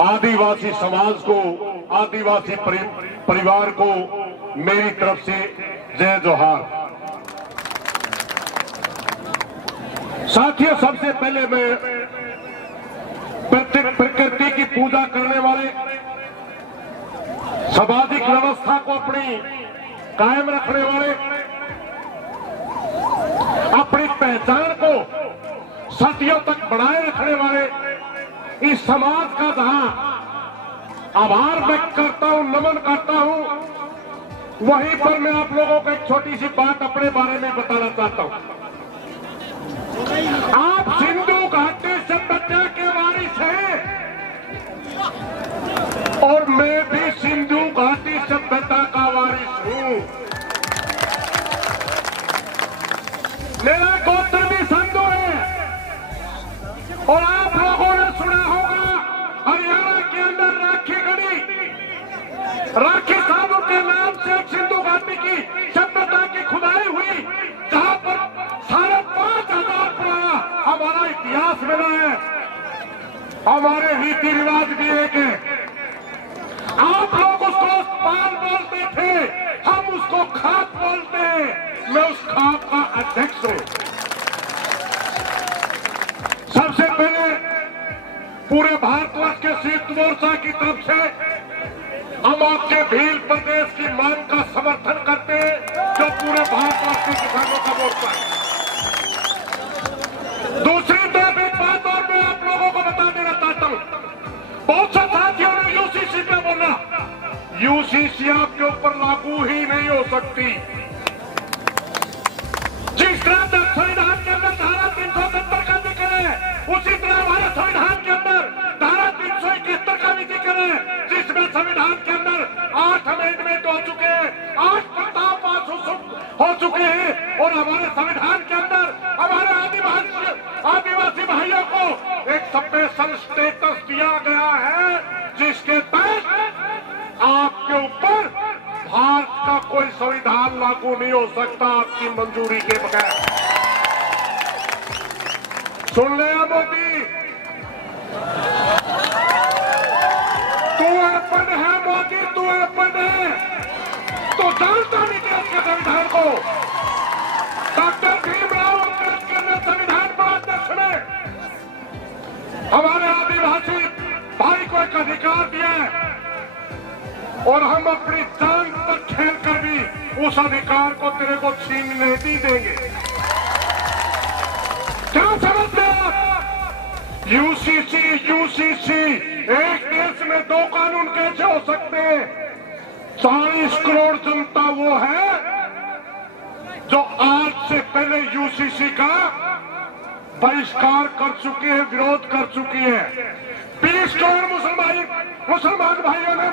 आदिवासी समाज को, आदिवासी परिवार को मेरी तरफ से जय जोहार। साथियों, सबसे पहले मैं प्रकृति की पूजा करने वाले, सामाजिक व्यवस्था को अपनी कायम रखने वाले, अपनी पहचान को सदियों तक बनाए रखने वाले इस समाज का जहां आभार व्यक्त करता हूं, नमन करता हूं, वहीं पर मैं आप लोगों को एक छोटी सी बात अपने बारे में बताना चाहता हूं। आप सिंधु घाटी सभ्यता के वारिस हैं और मैं भी सिंधु घाटी सभ्यता का वारिस हूं। मेरा गोत्र भी सिंधु है और आप लोगों ने सुना होगा हरियाणा के अंदर राखी गढ़ी, राखी साहब के नाम से एक सिंधु घाटी की सभ्यता की खुदाई हुई, जहां पर 5,500 पुराना हमारा इतिहास मिला है। हमारे रीति रिवाज भी एक है। आप लोग उसको पाल बोलते थे, हम उसको खाप बोलते हैं। मैं उस खाप का अध्यक्ष हूं। सबसे पहले पूरे भारतवर्ष के शीत मोर्चा की तरफ से हम आपके भील प्रदेश की मांग का समर्थन करते हैं, जो पूरे भारतवर्ष के किसानों का मोर्चा है। दूसरी तरफ एक बात और मैं आप लोगों को बता देना चाहता हूं। बहुत से साथियों ने यूसीसी पे बोला, यूसीसी आपके ऊपर लागू ही नहीं हो सकती। जिस तरह संविधान के अंदर धारा 370 का जिक्र है, उसी तरह हमारे संविधान के अंदर धारा 371 का भी जिक्र है, जिसमें संविधान के अंदर 8 अमेंडमेंट हो चुके हैं, 8 प्रस्ताव पास हो चुके हैं और हमारे संविधान के अंदर हमारे आदिवासी भाइयों को एक स्पेशल स्टेटस दिया गया है, जिसके तहत आपके ऊपर भारत का कोई संविधान लागू नहीं हो सकता आपकी मंजूरी के बगैर। सुन ले मोदी, तू अपन है मोदी, तू अपन है, तो जानता नहीं देश के संविधान को। डॉक्टर भीमराव अम्बेडकर ने संविधान पर अध्यक्ष ने हमारे आदिवासी भाई को एक अधिकार दिया है और हम अपनी जान तक खेल कर भी उस अधिकार को तेरे को छीनने नहीं देंगे। क्या समझते आप? यूसीसी एक देश में 2 कानून कैसे हो सकते हैं? 40 करोड़ जनता वो है जो आज से पहले यूसीसी का बहिष्कार कर चुकी है, विरोध कर चुकी है। 20 करोड़ मुसलमान भाइयों ने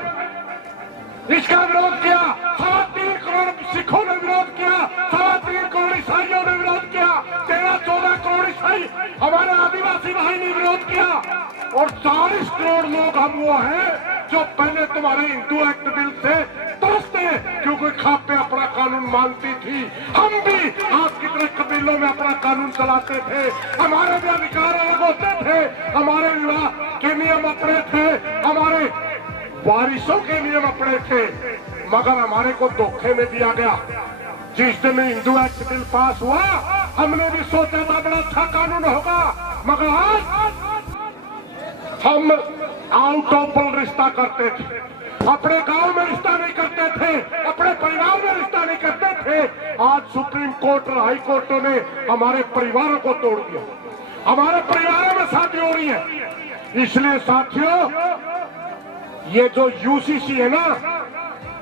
इसका विरोध किया, 3.25 करोड़ सिखों ने विरोध किया, 3.25 करोड़ ईसाइयों ने विरोध किया, 13-14 करोड़ ईसाई हमारे आदिवासी भाई ने विरोध किया और 40 करोड़ लोग हम वो हैं जो पहले तुम्हारे हिंदू एक्ट बिल से तरसते हैं, क्योंकि खापे अपना कानून मानती थी। हम भी आपकी तरह कबीलों में अपना कानून चलाते थे, हमारे भी अधिकार अलग होते थे, हमारे विवाह के नियम अपने थे, हमारे वारिसों के नियम अपने थे, मगर हमारे को धोखे में दिया गया। जिस दिन हिंदू एक्ट बिल पास हुआ, हमने भी सोचा था बड़ा अच्छा कानून होगा, मगर आज हम आउट ऑफ पॉल रिश्ता करते थे, अपने गांव में रिश्ता नहीं करते थे, अपने परिवार में रिश्ता नहीं करते थे। आज सुप्रीम कोर्ट और हाई कोर्टों ने हमारे परिवारों को तोड़ दिया, हमारे परिवारों में शादी हो रही है। इसलिए साथियों, ये जो यूसीसी है ना,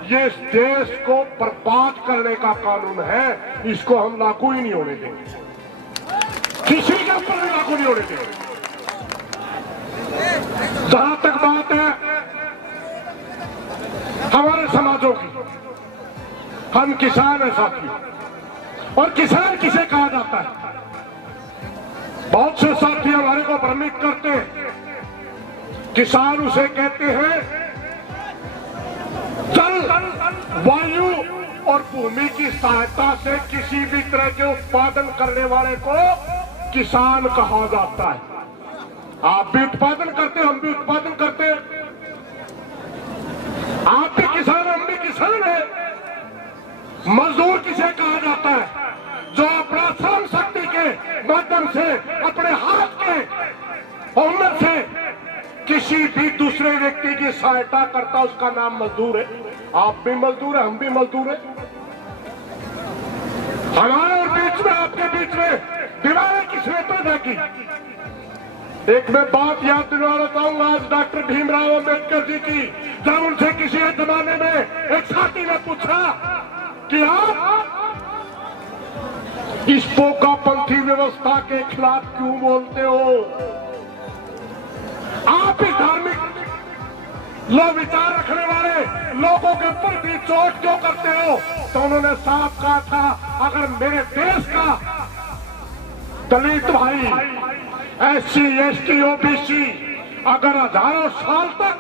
ये इस देश को बर्बाद करने का कानून है, इसको हम लागू ही नहीं होने देंगे, किसी के ऊपर भी लागू नहीं होने देंगे। जहां तक बात है हमारे समाजों की, हम किसान हैं साथियों, और किसान किसे कहा जाता है? बहुत से साथी हमारे को भ्रमित करते हैं। किसान उसे कहते हैं जल, वायु और भूमि की सहायता से किसी भी तरह के उत्पादन करने वाले को किसान कहा जाता है। आप भी उत्पादन करते, हम भी उत्पादन करते हैं। आप भी किसान, हम भी किसान है। मजदूर किसे कहा जाता है? जो अपना श्रम शक्ति के माध्यम से, अपने हाथ के हुनर से किसी भी दूसरे व्यक्ति की सहायता करता, उसका नाम मजदूर है। आप भी मजदूर है, हम भी मजदूर है। हमारे और बीच में, आपके बीच में दीवारें किसने पैदा की? एक मैं बात याद दिलाना चाहूंगा आज डॉक्टर भीमराव अंबेडकर जी की, जब उनसे किसी जमाने में एक साथी ने पूछा कि आप इस पोकापंथी व्यवस्था के खिलाफ क्यों बोलते हो? आप ही धार्मिक लोग, विचार रखने वाले लोगों के प्रति चोट क्यों करते हो? तो उन्होंने साफ कहा था, अगर मेरे देश का दलित भाई, SC, ST, OBC अगर हजारों साल तक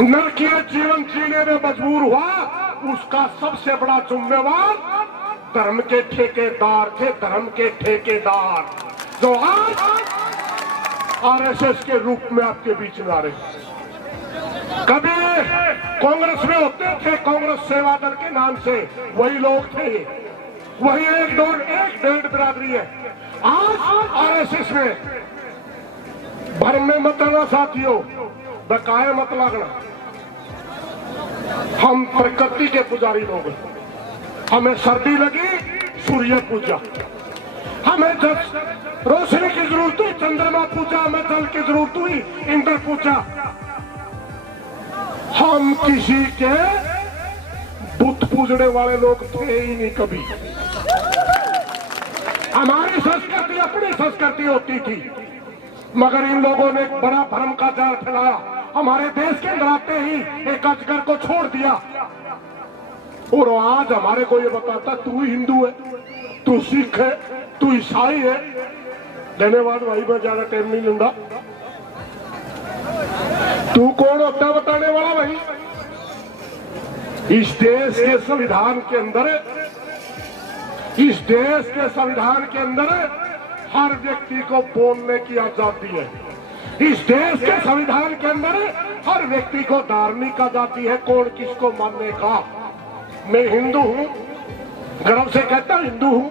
नरकीय जीवन जीने में मजबूर हुआ, उसका सबसे बड़ा जिम्मेवार धर्म के ठेकेदार थे, धर्म के ठेकेदार, जो आज RSS के रूप में आपके बीच में आ रहे। कभी कांग्रेस में होते थे, कांग्रेस सेवा दल के नाम से, वही लोग थे, वही एक डेढ़ बिरादरी है। आज RSS में भरम में मत आना साथियों, बकाया मत लगना। हम प्रकृति के पुजारी लोग हैं। हमें सर्दी लगी, सूर्य पूजा, हमें जब रोशनी की जरूरत हुई चंद्रमा पूजा, हमें जल की जरूरत हुई इंद्र पूजा। हम किसी के बुत पूजने वाले लोग थे ही नहीं कभी। हमारी संस्कृति अपनी संस्कृति होती थी, मगर इन लोगों ने एक बड़ा भ्रम का जाल फैलाया। हमारे देश के अंदर आते ही एक अजगर को छोड़ दिया, और आज हमारे को ये बताता तू हिंदू है, तू सिख है, तू ईसाई है। धन्यवाद भाई, मैं ज्यादा टाइम नहीं लूंगा। तू कौन होता है बताने वाला भाई? इस देश के संविधान के अंदर, इस देश के संविधान के अंदर हर व्यक्ति को बोलने की आजादी है। इस देश के संविधान के अंदर हर व्यक्ति को धार्मिक आजादी है, कौन किसको मानने का। मैं हिंदू हूँ, गर्व से कहता हिंदू हूँ,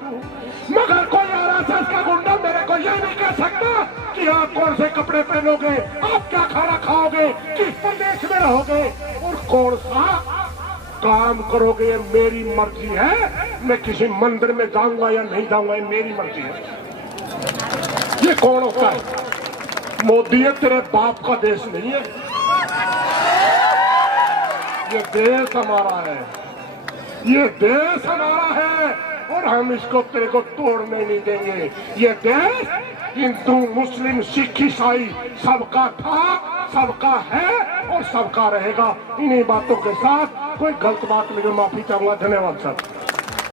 मगर कोई RSS का गुंडा मेरे को यह नहीं कह सकता कि आप कौन से कपड़े पहनोगे, आप क्या खाना खाओगे, किस प्रदेश में रहोगे और कौन सा काम करोगे। ये मेरी मर्जी है। मैं किसी मंदिर में जाऊंगा या नहीं जाऊंगा, ये मेरी मर्जी है। ये कौन होता है? मोदी है, तेरे बाप का देश नहीं है। ये देश हमारा है, ये देश हमारा है, और हम इसको तेरे को तोड़ने नहीं देंगे। ये देश हिंदू, मुस्लिम, सिख, ईसाई सबका था, सबका है और सबका रहेगा। इन्हीं बातों के साथ कोई गलत बात नहीं, माफी चाहूंगा। धन्यवाद सर।